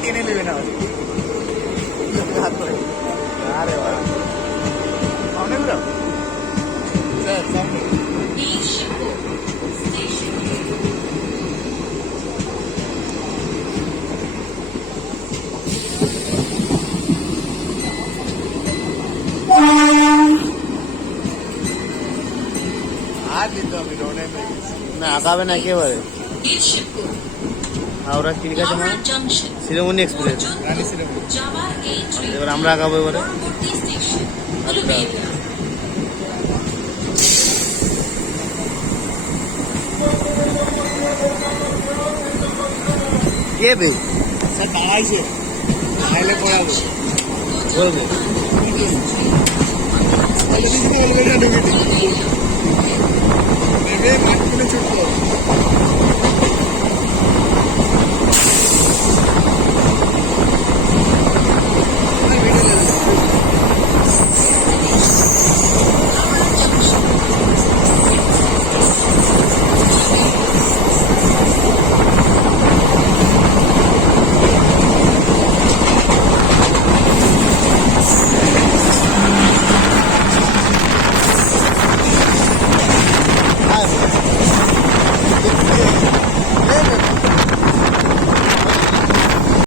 टेने लेवे ना अरे वाह सामने पूरा सर सामने आज लिखा मिलोने में ना आकाबे ना के बारे হাওড়া চিনিকা জমা সিরোমনি এক্সপ্রেস রানী সিরোমনি এবার আমরা আগাবো এবারে কে বে স্যার দাঁড়াইছে খাইলে পড়াবো বলবো তাহলে দিদি বলবে না ঢুকে দিই নেবে মাঠ খুলে ছুটবো